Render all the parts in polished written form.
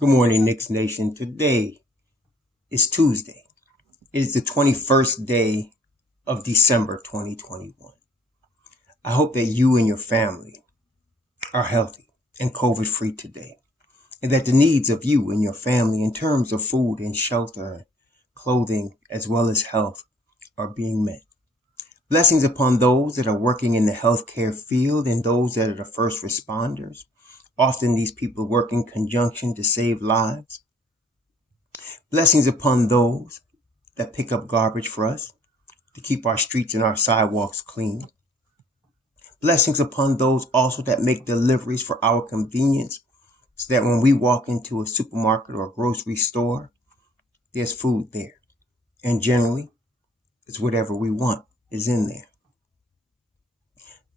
Good morning, Knicks Nation. Today is Tuesday. It is the 21st day of December 2021. I hope that you and your family are healthy and COVID free today, and that the needs of you and your family in terms of food and shelter, clothing, as well as health are being met. Blessings upon those that are working in the healthcare field and those that are the first responders. Often these people work in conjunction to save lives. Blessings upon those that pick up garbage for us to keep our streets and our sidewalks clean. Blessings upon those also that make deliveries for our convenience so that when we walk into a supermarket or a grocery store, there's food there. And generally, it's whatever we want is in there.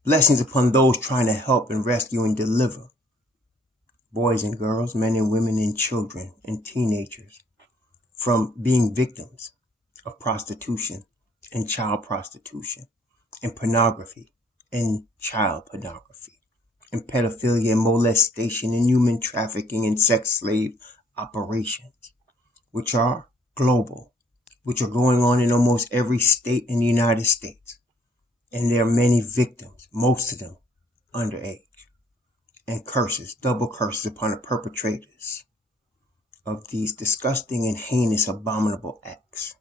Blessings upon those trying to help and rescue and deliver boys and girls, men and women and children and teenagers from being victims of prostitution and child prostitution and pornography and child pornography and pedophilia and molestation and human trafficking and sex slave operations, which are global, which are going on in almost every state in the United States. And there are many victims, most of them underage, and curses, double curses upon the perpetrators of these disgusting and heinous abominable acts.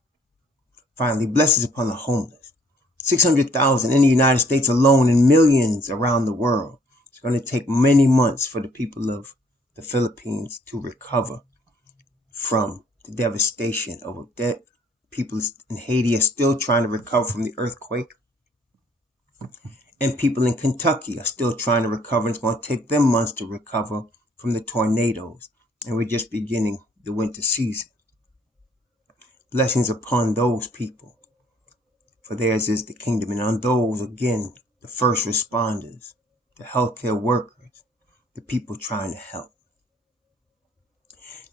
Finally, blessings upon the homeless. 600,000 in the United States alone and millions around the world. It's going to take many months for the people of the Philippines to recover from the devastation of that. People in Haiti are still trying to recover from the earthquake. And people in Kentucky are still trying to recover. And it's going to take them months to recover from the tornadoes. And we're just beginning the winter season. Blessings upon those people, for theirs is the kingdom. And on those, again, the first responders, the healthcare workers, the people trying to help.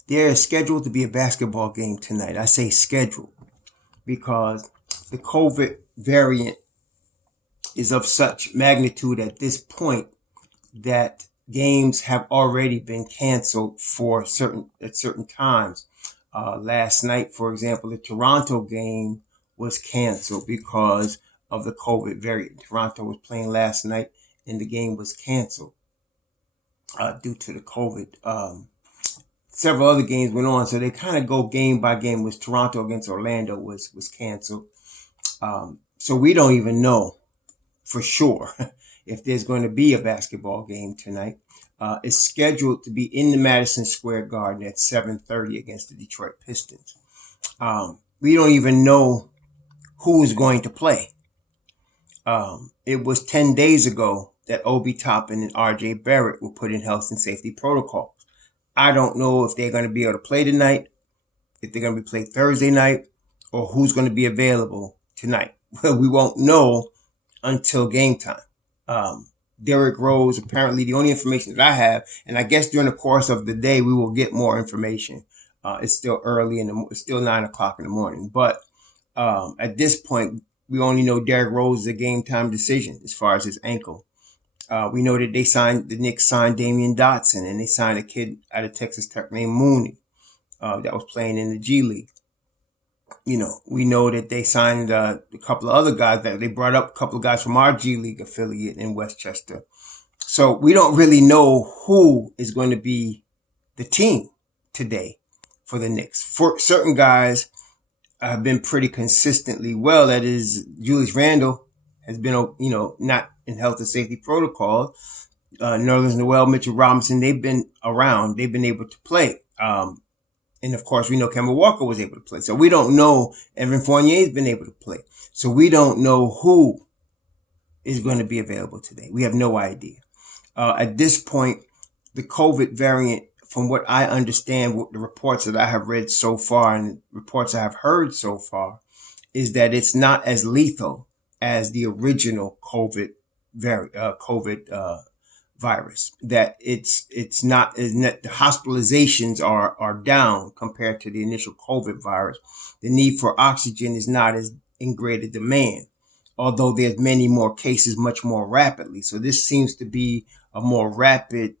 There is scheduled to be a basketball game tonight. I say scheduled because the COVID variant is of such magnitude at this point that games have already been canceled for at certain times. Last night, for example, the Toronto game was canceled because of the COVID variant. Toronto was playing last night and the game was canceled due to the COVID. Several other games went on, so they kind of go game by game. It was Toronto against Orlando was canceled. So we don't even know for sure if there's going to be a basketball game tonight. It's scheduled to be in the Madison Square Garden at 7:30 against the Detroit Pistons. We don't even know who is going to play. It was 10 days ago that Obi Toppin and RJ Barrett were put in health and safety protocols. I don't know if they're going to be able to play tonight, if they're going to be played Thursday night, or who's going to be available tonight. We won't know until game time. Derrick Rose, apparently the only information that I have, and I guess during the course of the day we will get more information. It's still early it's still 9 o'clock in the morning. But at this point, we only know Derrick Rose is a game time decision as far as his ankle. We know that the Knicks signed Damian Dotson, and they signed a kid out of Texas Tech named Mooney that was playing in the G League. We know that they signed a couple of other guys that they brought up, a couple of guys from our G League affiliate in Westchester. So we don't really know who is going to be the team today for the Knicks. For certain guys have been pretty consistently well. That is, Julius Randle has been, not in health and safety protocols. Nerlens Noel, Mitchell Robinson, they've been around. They've been able to play. And of course, we know Kemba Walker was able to play. So we don't know Evan Fournier's been able to play. So we don't know who is going to be available today. We have no idea. At this point, the COVID variant, from what I understand, what the reports that I have read so far and reports I have heard so far, is that it's not as lethal as the original COVID virus, that it's not, the hospitalizations are down compared to the initial COVID virus. The need for oxygen is not as in greater demand, although there's many more cases much more rapidly. So this seems to be a more rapid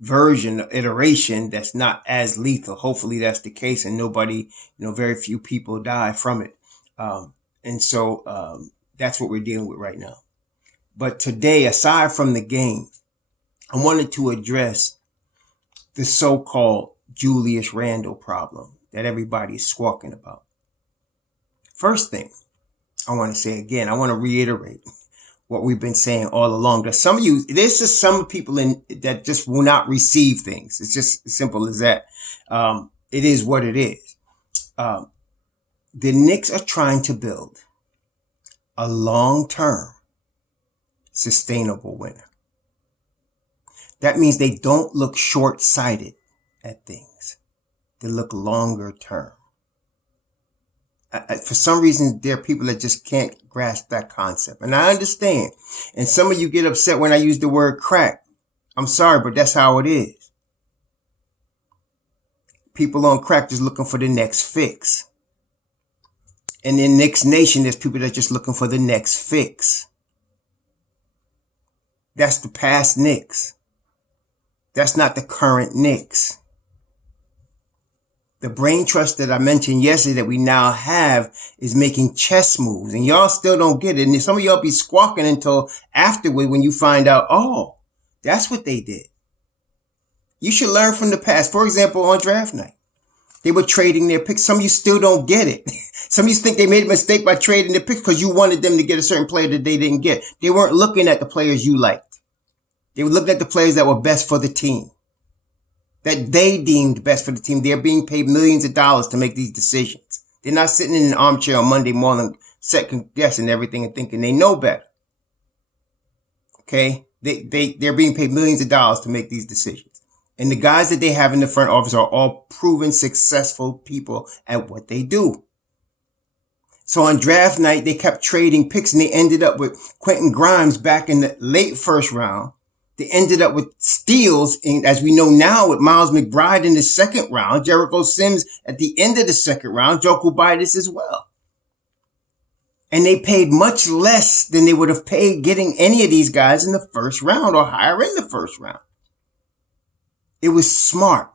version, iteration that's not as lethal. Hopefully that's the case, and nobody, very few people die from it. And so that's what we're dealing with right now. But today, aside from the game, I wanted to address the so-called Julius Randle problem that everybody is squawking about. First thing I want to say again, I want to reiterate what we've been saying all along. There's some people that just will not receive things. It's just as simple as that. It is what it is. The Knicks are trying to build a long-term sustainable winner. That means they don't look short-sighted at things. They look longer term. For some reason, there are people that just can't grasp that concept. And I understand. And some of you get upset when I use the word crack. I'm sorry, but that's how it is. People on crack just looking for the next fix. And in Knicks Nation, there's people that are just looking for the next fix. That's the past Knicks. That's not the current Knicks. The brain trust that I mentioned yesterday that we now have is making chess moves, and y'all still don't get it. And some of y'all be squawking until afterward when you find out, oh, that's what they did. You should learn from the past. For example, on draft night, they were trading their picks. Some of you still don't get it. Some of you think they made a mistake by trading their picks because you wanted them to get a certain player that they didn't get. They weren't looking at the players you liked. They were looking at the players that were best for the team, that they deemed best for the team. They're being paid millions of dollars to make these decisions. They're not sitting in an armchair on Monday morning second guessing everything and thinking they know better. Okay? They're being paid millions of dollars to make these decisions. And the guys that they have in the front office are all proven successful people at what they do. So on draft night, they kept trading picks, and they ended up with Quentin Grimes back in the late first round. They ended up with steals, as we know now, with Miles McBride in the second round, Jericho Sims at the end of the second round, Joku Bidas as well. And they paid much less than they would have paid getting any of these guys in the first round or higher in the first round. It was smart.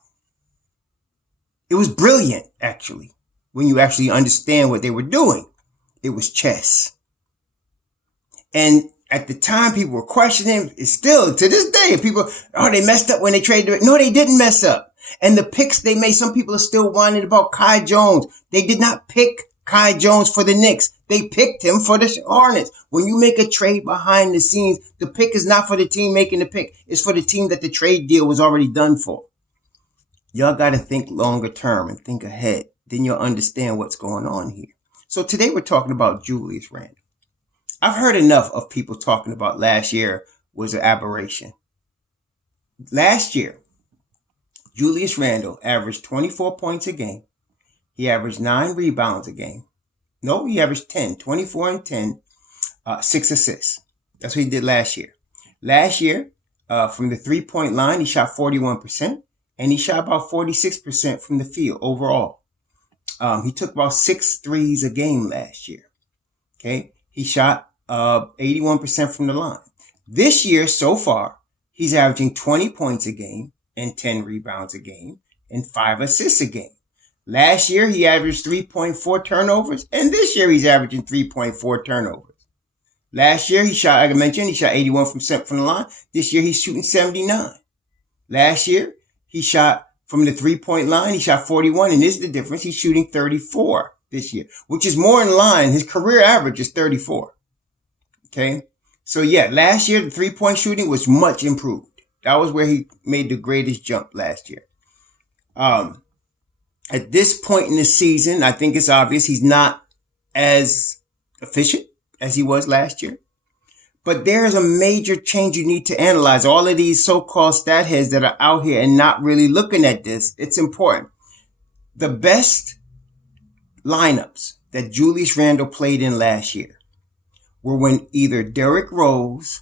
It was brilliant, actually, when you actually understand what they were doing. It was chess. And at the time, people were questioning. It's still, to this day, people, they messed up when they traded it. No, they didn't mess up. And the picks they made, some people are still whining about Kai Jones. They did not pick Kai Jones for the Knicks. They picked him for the Hornets. When you make a trade behind the scenes, the pick is not for the team making the pick. It's for the team that the trade deal was already done for. Y'all got to think longer term and think ahead. Then you'll understand what's going on here. So today we're talking about Julius Randle. I've heard enough of people talking about last year was an aberration. Last year, Julius Randle averaged 24 points a game. He averaged 9 rebounds a game. No, he averaged 10, 24 and 10, 6 assists. That's what he did last year. Last year, from the three-point line, he shot 41%, and he shot about 46% from the field overall. He took about 6 threes a game last year. Okay, he shot 81% from the line. This year, so far, he's averaging 20 points a game and 10 rebounds a game and 5 assists a game. Last year, he averaged 3.4 turnovers, and this year he's averaging 3.4 turnovers. Last year, he shot 81% from the line. This year, he's shooting 79. Last year, he shot from the three-point line, he shot 41, and this is the difference. He's shooting 34 this year, which is more in line. His career average is 34. Okay? So, yeah, last year, the three-point shooting was much improved. That was where he made the greatest jump last year. At this point in the season, I think it's obvious he's not as efficient as he was last year. But there's a major change you need to analyze. All of these so-called stat heads that are out here and not really looking at this, it's important. The best lineups that Julius Randle played in last year were when either Derrick Rose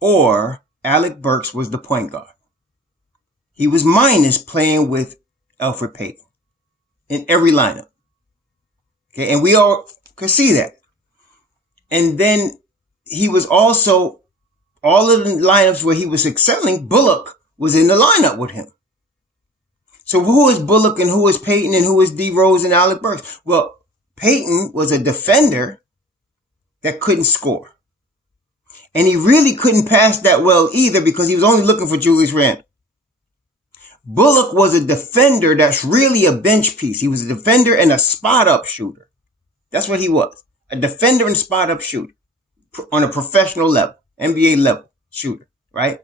or Alec Burks was the point guard. He was minus playing with Elfrid Payton in every lineup. Okay, and we all could see that. And then he was also, all of the lineups where he was excelling, Bullock was in the lineup with him. So who is Bullock and who is Payton and who is D Rose and Alec Burks? Well, Payton was a defender that couldn't score. And he really couldn't pass that well either because he was only looking for Julius Randle. Bullock was a defender that's really a bench piece. He was a defender and a spot-up shooter. That's what he was. A defender and spot-up shooter on a professional level, NBA level shooter, right?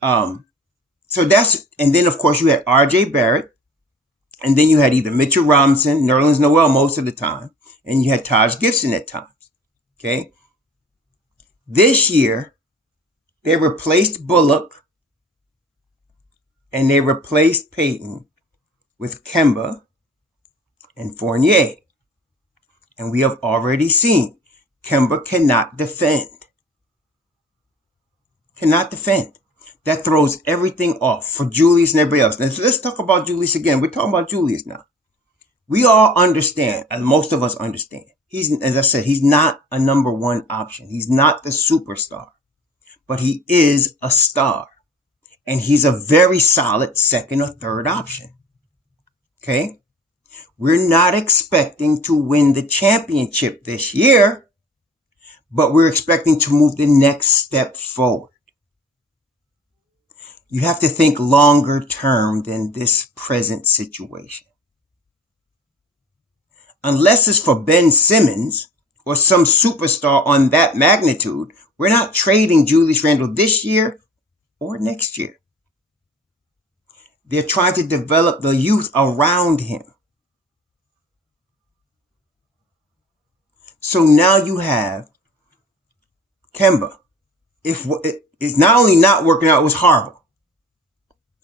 So that's, and then of course you had RJ Barrett, and then you had either Mitchell Robinson, Nerlens Noel most of the time, and you had Taj Gibson at times. Okay. This year, they replaced Bullock and they replaced Payton with Kemba and Fournier. And we have already seen Kemba cannot defend. Cannot defend. That throws everything off for Julius and everybody else. Now, so let's talk about Julius again. We're talking about Julius now. We all understand, and most of us understand. He's, as I said, he's not a number one option. He's not the superstar, but he is a star. And he's a very solid second or third option. Okay. We're not expecting to win the championship this year, but we're expecting to move the next step forward. You have to think longer term than this present situation. Unless it's for Ben Simmons or some superstar on that magnitude, we're not trading Julius Randle this year or next year. They're trying to develop the youth around him. So now you have Kemba. If it's not only not working out, it was horrible.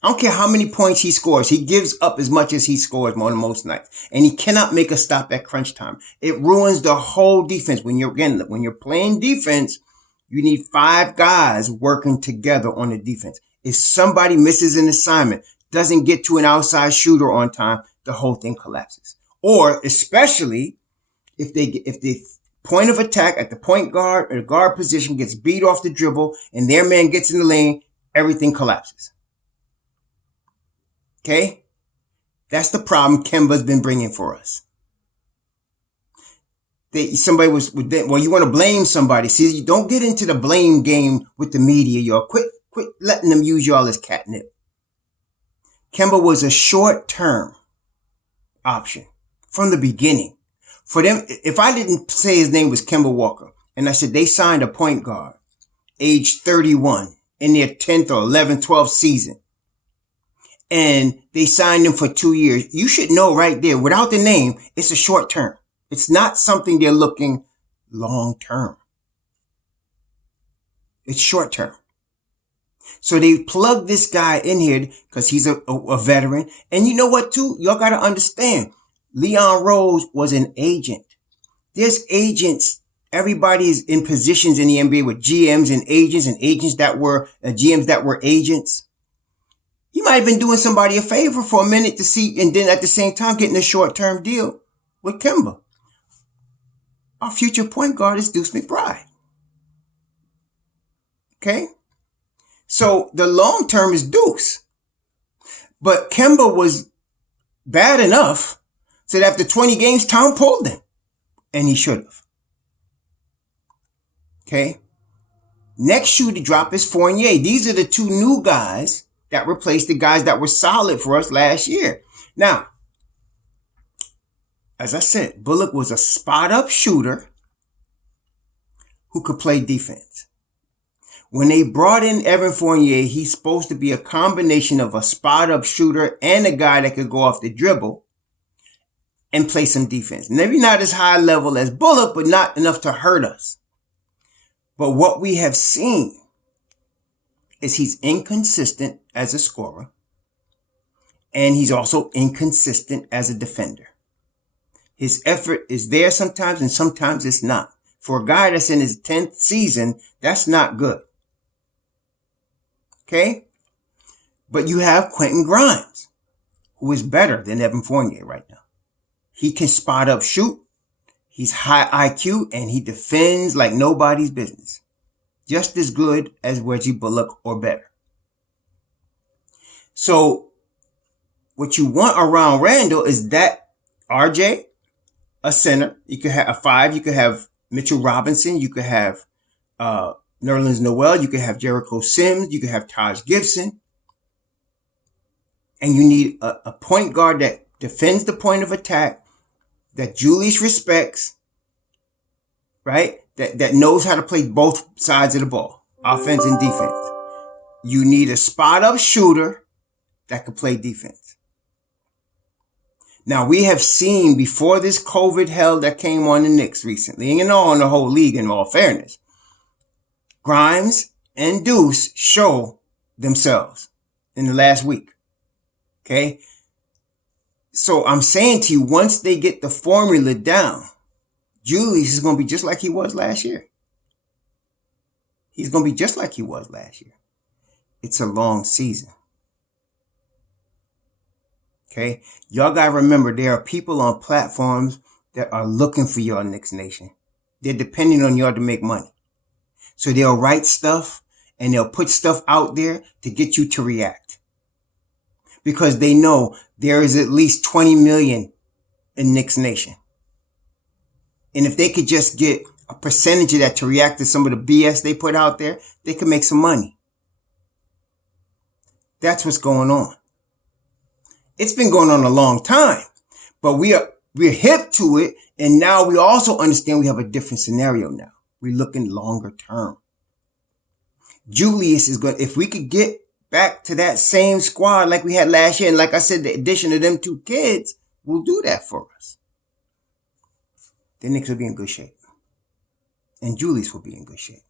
I don't care how many points he scores. He gives up as much as he scores on most nights. And he cannot make a stop at crunch time. It ruins the whole defense. When you're playing defense, you need 5 guys working together on the defense. If somebody misses an assignment, doesn't get to an outside shooter on time, the whole thing collapses. Or especially if the point of attack at the point guard or the guard position gets beat off the dribble and their man gets in the lane, everything collapses. Okay? That's the problem Kemba's been bringing for us. Somebody was, well, you want to blame somebody. See, you don't get into the blame game with the media, y'all. Quit letting them use y'all as catnip. Kemba was a short-term option from the beginning. For them, if I didn't say his name was Kemba Walker, and I said they signed a point guard, age 31, in their 10th or 11th, 12th season, and they signed him for 2 years, you should know right there, without the name, it's a short term. It's not something they're looking long term. It's short term. So they plugged this guy in here because he's a veteran. And you know what, too? Y'all got to understand. Leon Rose was an agent. There's agents. Everybody is in positions in the NBA with GMs and agents that were GMs that were agents. He might have been doing somebody a favor for a minute to see, and then at the same time getting a short-term deal with Kemba. Our future point guard is Deuce McBride. Okay? So the long term is Deuce. But Kemba was bad enough so that after 20 games, Tom pulled him. And he should have. Okay? Next shoe to drop is Fournier. These are the 2 new guys that replaced the guys that were solid for us last year. Now, as I said, Bullock was a spot-up shooter who could play defense. When they brought in Evan Fournier, he's supposed to be a combination of a spot-up shooter and a guy that could go off the dribble and play some defense. Maybe not as high level as Bullock, but not enough to hurt us. But what we have seen is he's inconsistent as a scorer, and he's also inconsistent as a defender. His effort is there sometimes, and sometimes it's not. For a guy that's in his 10th season, that's not good. Okay? But you have Quentin Grimes, who is better than Evan Fournier right now. He can spot up shoot. He's high IQ, and he defends like nobody's business. Just as good as Reggie Bullock or better. So what you want around Randle is that RJ, a center. You could have a 5. You could have Mitchell Robinson. You could have Nerlens Noel. You could have Jericho Sims. You could have Taj Gibson. And you need a point guard that defends the point of attack, that Julius respects, right? That knows how to play both sides of the ball, offense and defense. You need a spot-up shooter that can play defense. Now, we have seen before this COVID hell that came on the Knicks recently, and on the whole league in all fairness, Grimes and Deuce show themselves in the last week. Okay? So I'm saying to you, once they get the formula down, Julius is going to be just like he was last year. He's going to be just like he was last year. It's a long season. Okay? Y'all got to remember, there are people on platforms that are looking for y'all, Knicks Nation. They're depending on y'all to make money. So they'll write stuff and they'll put stuff out there to get you to react. Because they know there is at least 20 million in Knicks Nation. And if they could just get a percentage of that to react to some of the BS they put out there, they could make some money. That's what's going on. It's been going on a long time, but we're hip to it. And now we also understand we have a different scenario now. We're looking longer term. Julius is good. If we could get back to that same squad like we had last year, and like I said, the addition of them 2 kids will do that for us. The Knicks will be in good shape. And Julius will be in good shape.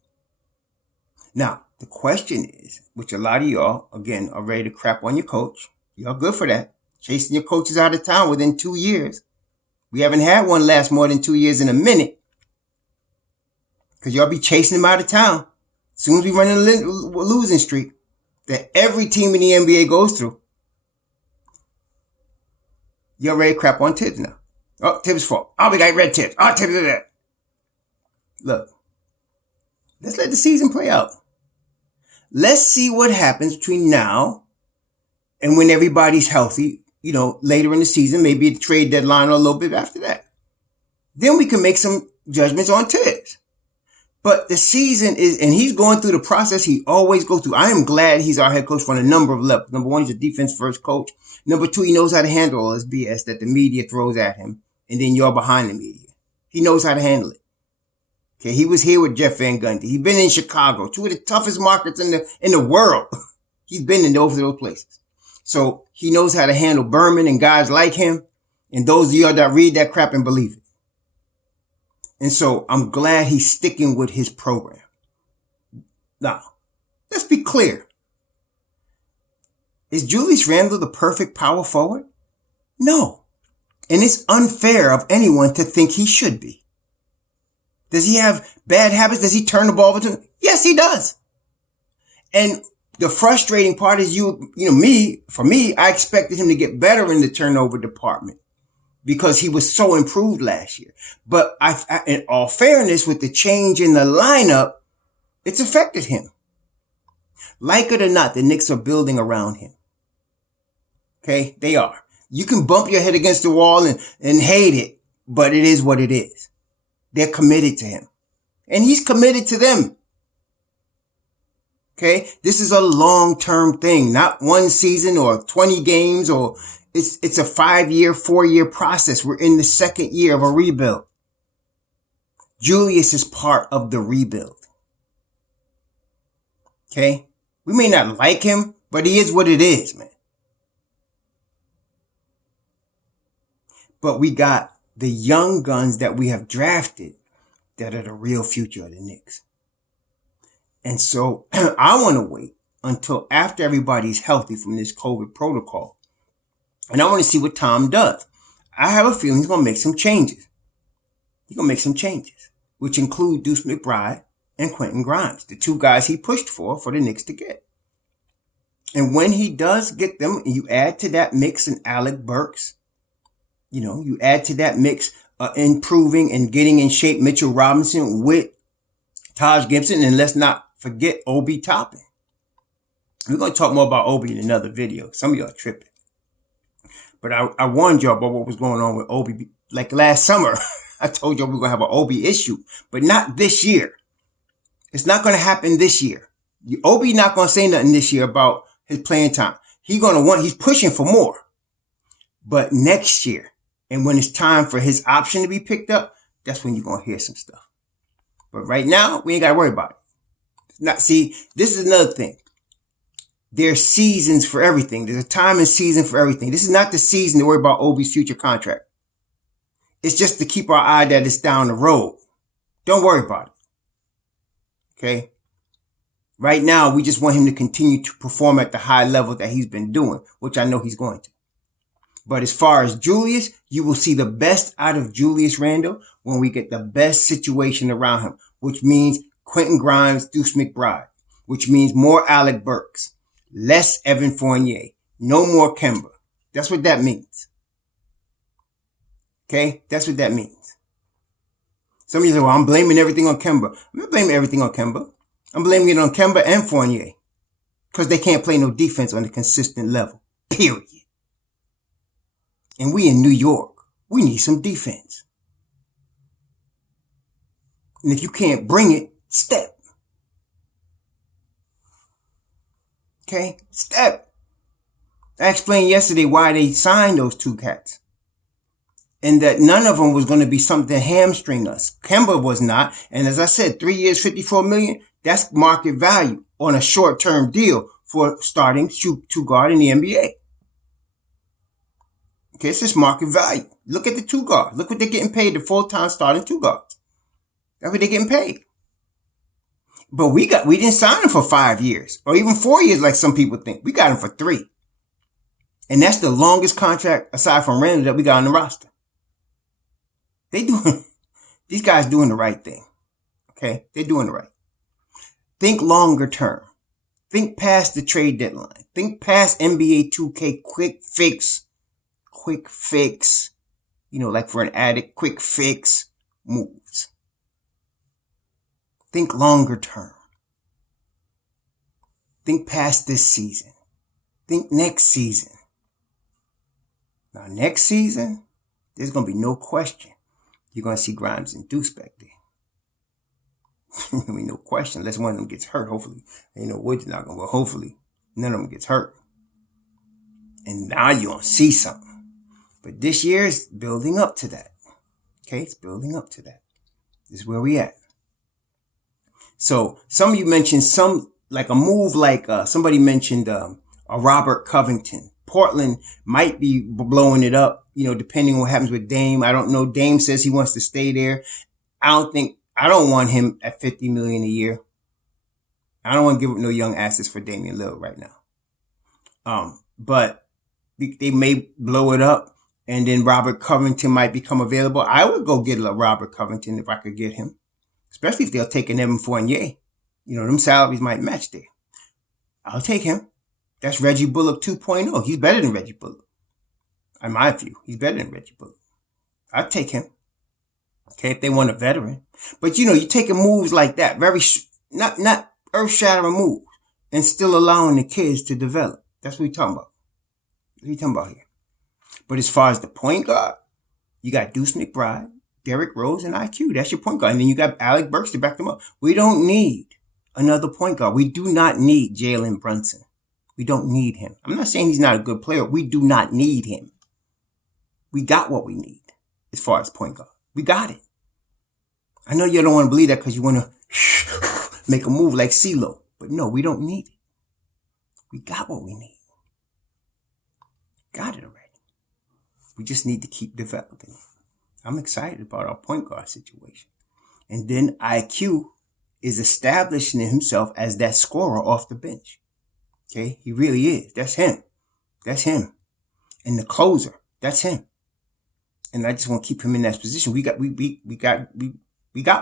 Now, the question is, which a lot of y'all, again, are ready to crap on your coach. Y'all good for that. Chasing your coaches out of town within 2 years. We haven't had one last more than 2 years in a minute. Because y'all be chasing them out of town. As soon as we run a losing streak that every team in the NBA goes through. Y'all ready to crap on Tibbs now. Oh, Tibbs' fault. Oh, we got red Tibbs. Oh, Tibbs is that. Look, let's let the season play out. Let's see what happens between now and when everybody's healthy, later in the season, maybe the trade deadline or a little bit after that. Then we can make some judgments on Tibbs. But the season is, and he's going through the process he always goes through. I am glad he's our head coach on a number of levels. Number 1, he's a defense first coach. Number 2, he knows how to handle all this BS that the media throws at him. And then you're behind the media. He knows how to handle it. Okay, he was here with Jeff Van Gundy. He's been in Chicago, 2 of the toughest markets in the world. He's been in both of those places. So he knows how to handle Berman and guys like him. And those of y'all that read that crap and believe it. And so I'm glad he's sticking with his program. Now, let's be clear. Is Julius Randle the perfect power forward? No. And it's unfair of anyone to think he should be. Does he have bad habits? Does he turn the ball over to him? Yes, he does. And the frustrating part is for me, I expected him to get better in the turnover department because he was so improved last year. But in all fairness, with the change in the lineup, it's affected him. Like it or not, the Knicks are building around him. Okay, they are. You can bump your head against the wall and hate it, but it is what it is. They're committed to him. And he's committed to them. Okay? This is a long-term thing, not one season or 20 games or it's a 5-year, 4-year process. We're in the 2nd year of a rebuild. Julius is part of the rebuild. Okay? We may not like him, but he is what it is, man. But we got the young guns that we have drafted that are the real future of the Knicks. And so I want to wait until after everybody's healthy from this COVID protocol. And I want to see what Tom does. I have a feeling he's going to make some changes. He's going to make some changes, which include Deuce McBride and Quentin Grimes, the 2 guys he pushed for the Knicks to get. And when he does get them, and you add to that mix an Alec Burks, you add to that mix improving and getting in shape Mitchell Robinson with Taj Gibson, and let's not forget Obi Toppin. We're going to talk more about Obi in another video. Some of y'all are tripping. But I warned y'all about what was going on with Obi. Like last summer, I told y'all we we're going to have an Obi issue. But not this year. It's not going to happen this year. Obi not going to say nothing this year about his playing time. He's pushing for more. But next year, and when it's time for his option to be picked up, that's when you're going to hear some stuff. But right now, we ain't got to worry about it. See, this is another thing. There's seasons for everything. There's a time and season for everything. This is not the season to worry about Obi's future contract. It's just to keep our eye that it's down the road. Don't worry about it. Okay? Right now, we just want him to continue to perform at the high level that he's been doing, which I know he's going to. But as far as Julius, you will see the best out of Julius Randle when we get the best situation around him, which means Quentin Grimes, Deuce McBride, which means more Alec Burks, less Evan Fournier, no more Kemba. That's what that means. Okay? That's what that means. Some of you say, well, I'm blaming everything on Kemba. I'm not blaming everything on Kemba. I'm blaming it on Kemba and Fournier because they can't play no defense on a consistent level. Period. And we in New York. We need some defense. And if you can't bring it, step. Okay? Step. I explained yesterday why they signed those two cats. And that none of them was going to be something to hamstring us. Kemba was not. And as I said, 3 years, $54 million, that's market value on a short-term deal for starting two guard in the NBA. Okay, it's just market value. Look at the two guards. Look what they're getting paid, the full-time starting two guards. That's what they're getting paid. But we didn't sign them for 5 years or even 4 years like some people think. We got them for 3. And that's the longest contract aside from Randle that we got on the roster. These guys doing the right thing. Okay? They're doing the right. Think longer term. Think past the trade deadline. Think past NBA 2K quick fix. Like for an addict, quick fix moves. Think longer term. Think past this season. Think next season. Now, next season, there's going to be no question. You're going to see Grimes and Deuce back there. I mean, no question, unless one of them gets hurt, hopefully. Wood's not going to, well, hopefully, none of them gets hurt. And now you're going to see something. But this year is building up to that. Okay, it's building up to that. This is where we at. So some of you mentioned like a move like somebody mentioned a Robert Covington. Portland might be blowing it up, depending on what happens with Dame. I don't know. Dame says he wants to stay there. I don't want him at $50 million a year. I don't want to give up no young assets for Damian Lillard right now. But they may blow it up. And then Robert Covington might become available. I would go get a Robert Covington if I could get him. Especially if they'll take an Evan Fournier. Them salaries might match there. I'll take him. That's Reggie Bullock 2.0. He's better than Reggie Bullock. In my view, he's better than Reggie Bullock. I'll take him. Okay, if they want a veteran. But you're taking moves like that. Very, not earth-shattering moves. And still allowing the kids to develop. That's what we're talking about. What are you talking about here? But as far as the point guard, you got Deuce McBride, Derrick Rose, and IQ. That's your point guard. And then you got Alec Burks to back them up. We don't need another point guard. We do not need Jalen Brunson. We don't need him. I'm not saying he's not a good player. We do not need him. We got what we need as far as point guard. We got it. I know you don't want to believe that because you want to make a move like CeeLo. But no, we don't need it. We got what we need. Got it already. We just need to keep developing it. I'm excited about our point guard situation. And then IQ is establishing himself as that scorer off the bench. Okay? He really is. That's him. That's him. And the closer, that's him. And I just want to keep him in that position. We got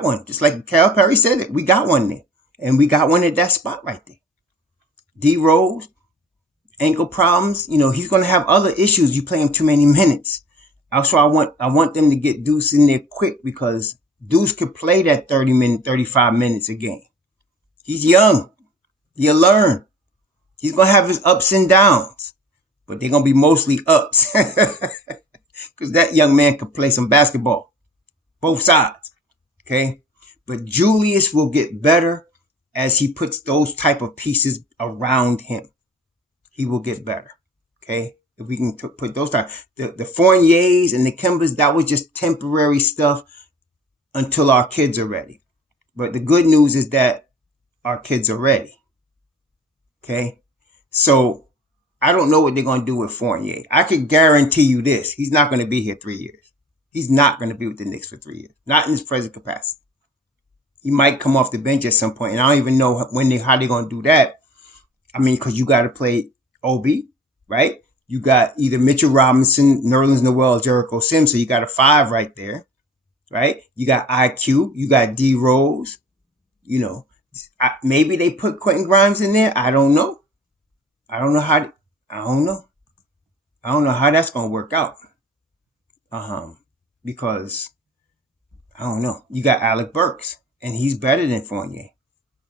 one. Just like Cal Perry said it. We got one there. And we got one at that spot right there. D Rose, ankle problems. He's going to have other issues. You play him too many minutes. Also, I want them to get Deuce in there quick because Deuce could play that 35 minutes a game. He's young. He'll learn. He's going to have his ups and downs, but they're going to be mostly ups. Because that young man could play some basketball. Both sides. Okay? But Julius will get better as he puts those type of pieces around him. He will get better. Okay? If we can put those type. The Fourniers and the Kembas, that was just temporary stuff until our kids are ready. But the good news is that our kids are ready. Okay? So I don't know what they're going to do with Fournier. I can guarantee you this. He's not going to be here 3 years. He's not going to be with the Knicks for 3 years. Not in his present capacity. He might come off the bench at some point, and I don't even know how they're going to do that. I mean, because you got to play Obi, right? You got either Mitchell Robinson, Nerlens Noel, or Jericho Sims, so you got a 5 right there, right? You got IQ, you got D Rose, you know. Maybe they put Quentin Grimes in there. I don't know. I don't know how that's going to work out. Because I don't know. You got Alec Burks, and he's better than Fournier.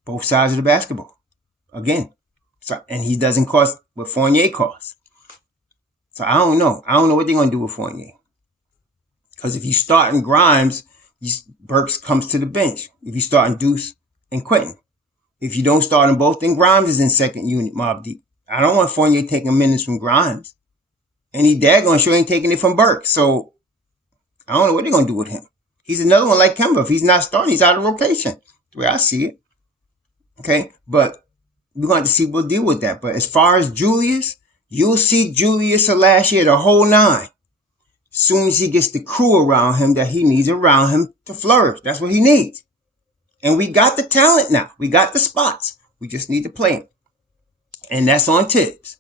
Both sides of the basketball. Again. So, and he doesn't cost what Fournier costs. So I don't know. I don't know what they're going to do with Fournier. Because if you start in Grimes, Burks comes to the bench. If you start in Deuce and Quentin. If you don't start in both, then Grimes is in second unit, Mob Deep. I don't want Fournier taking minutes from Grimes. And he daggone sure ain't taking it from Burks. So I don't know what they're going to do with him. He's another one like Kemba. If he's not starting, he's out of rotation. The way I see it. Okay? But we're going to see, we'll deal with that. But as far as Julius, you'll see Julius of last year, the whole 9. As soon as he gets the crew around him that he needs around him to flourish. That's what he needs. And we got the talent now. We got the spots. We just need to play him. And that's on Tibbs.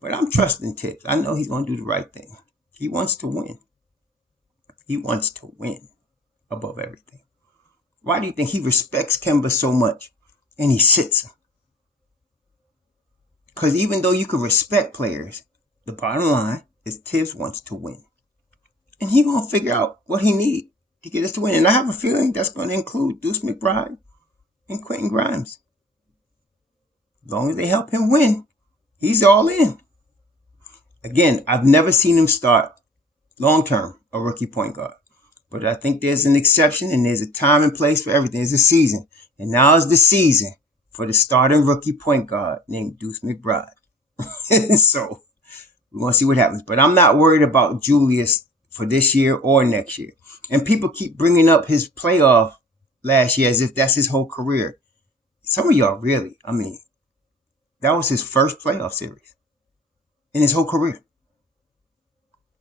But I'm trusting Tibbs. I know he's going to do the right thing. He wants to win. He wants to win above everything. Why do you think he respects Kemba so much and he sits him? Because even though you can respect players, the bottom line is Tibbs wants to win. And he's going to figure out what he needs to get us to win. And I have a feeling that's going to include Deuce McBride and Quentin Grimes. As long as they help him win, he's all in. Again, I've never seen him start long-term a rookie point guard. But I think there's an exception and there's a time and place for everything. There's a season. And now is the season for the starting rookie point guard named Deuce McBride. So we're going to see what happens. But I'm not worried about Julius for this year or next year. And people keep bringing up his playoff last year as if that's his whole career. Some of y'all really, I mean, that was his first playoff series in his whole career.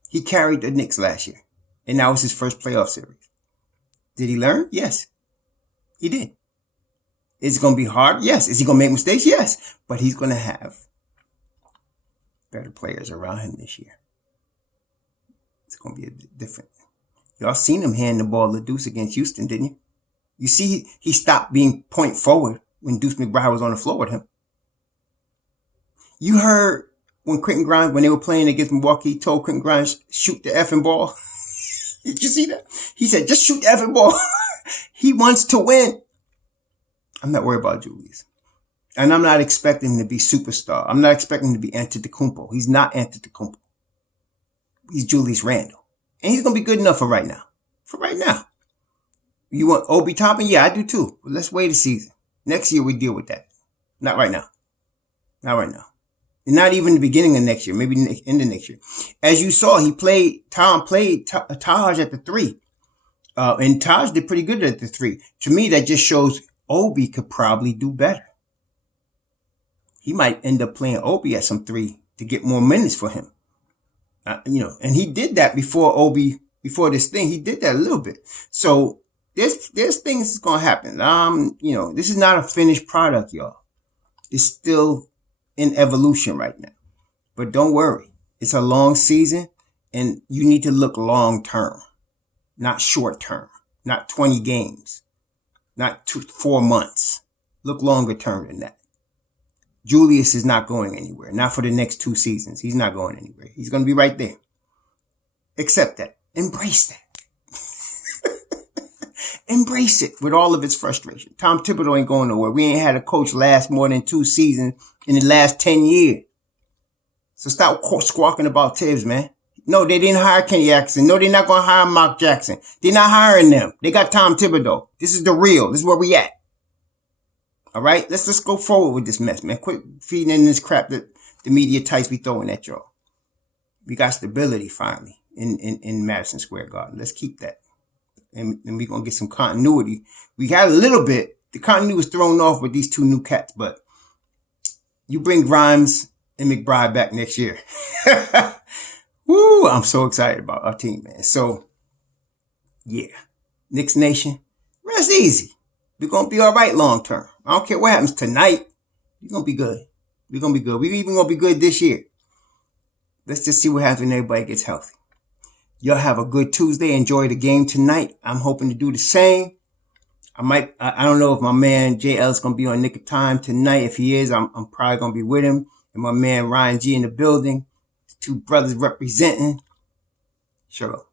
He carried the Knicks last year, and that was his first playoff series. Did he learn? Yes, he did. Is it going to be hard? Yes. Is he going to make mistakes? Yes. But he's going to have better players around him this year. It's going to be a bit different. Y'all seen him hand the ball to Deuce against Houston, didn't you? You see, he stopped being point forward when Deuce McBride was on the floor with him. You heard when Quentin Grimes, when they were playing against Milwaukee, he told Quentin Grimes, shoot the effing ball. Did you see that? He said, just shoot the effing ball. He wants to win. I'm not worried about Julius. And I'm not expecting him to be superstar. I'm not expecting him to be Antetokounmpo. He's not Antetokounmpo. He's Julius Randle. And he's going to be good enough for right now. For right now. You want Obi Toppin? Yeah, I do too. But let's wait a season. Next year we deal with that. Not right now. Not right now. And not even the beginning of next year. Maybe in the next year. As you saw, Tom played Taj at the 3. And Taj did pretty good at the 3. To me, that just shows Obi could probably do better. He might end up playing Obi at some 3 to get more minutes for him. And he did that before this thing. He did that a little bit. So there's things that's going to happen. This is not a finished product, y'all. It's still in evolution right now. But don't worry. It's a long season and you need to look long term, not short term, not 20 games, not 4 months. Look longer term than that. Julius is not going anywhere. Not for the next 2 seasons. He's not going anywhere. He's going to be right there. Accept that. Embrace that. Embrace it with all of its frustration. Tom Thibodeau ain't going nowhere. We ain't had a coach last more than 2 seasons in the last 10 years. So stop squawking about Tibbs, man. No, they didn't hire Kenny Atkinson. No, they're not going to hire Mark Jackson. They're not hiring them. They got Tom Thibodeau. This is the real. This is where we at. All right? Let's just go forward with this mess, man. Quit feeding in this crap that the media types be throwing at y'all. We got stability finally in Madison Square Garden. Let's keep that. And we're going to get some continuity. We had a little bit. The continuity was thrown off with these 2 new cats, but you bring Grimes and McBride back next year. Woo, I'm so excited about our team, man. So, yeah. Knicks Nation, rest easy. We're going to be all right long term. I don't care what happens tonight. We're going to be good. We're going to be good. We're even going to be good this year. Let's just see what happens when everybody gets healthy. Y'all have a good Tuesday. Enjoy the game tonight. I'm hoping to do the same. I don't know if my man JL is going to be on Nick of Time tonight. If he is, I'm probably going to be with him. And my man Ryan G in the building. 2 brothers representing. Sure.